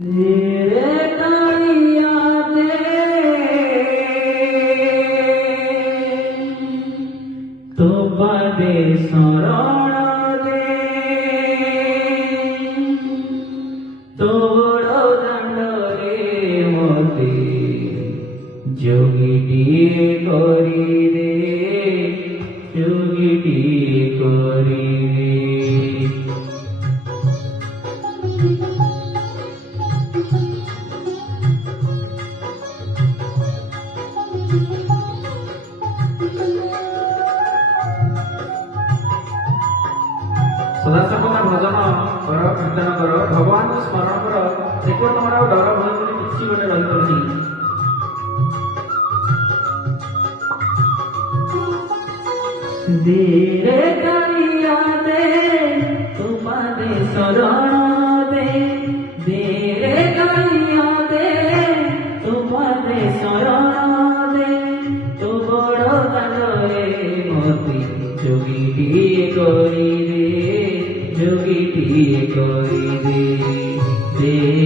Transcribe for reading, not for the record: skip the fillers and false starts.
ধীরে কালিয়া দে তোবাদে শরণ দে তোড় দণ্ডরে মতে যোগীটিয়ে করি রে যোগীটিয়ে করি রে। सदासर्वदा भजन कर कीर्तन कर भगवान को स्मरण कर देखो तुम डर भय बोली किसी गोटे रही धीरे करिया दे तुम्हारे शरण दे धीरे करिया दे तुम्हारे शरण दे तो बड़ काले मती जोगी करी रे जोगी करी रे।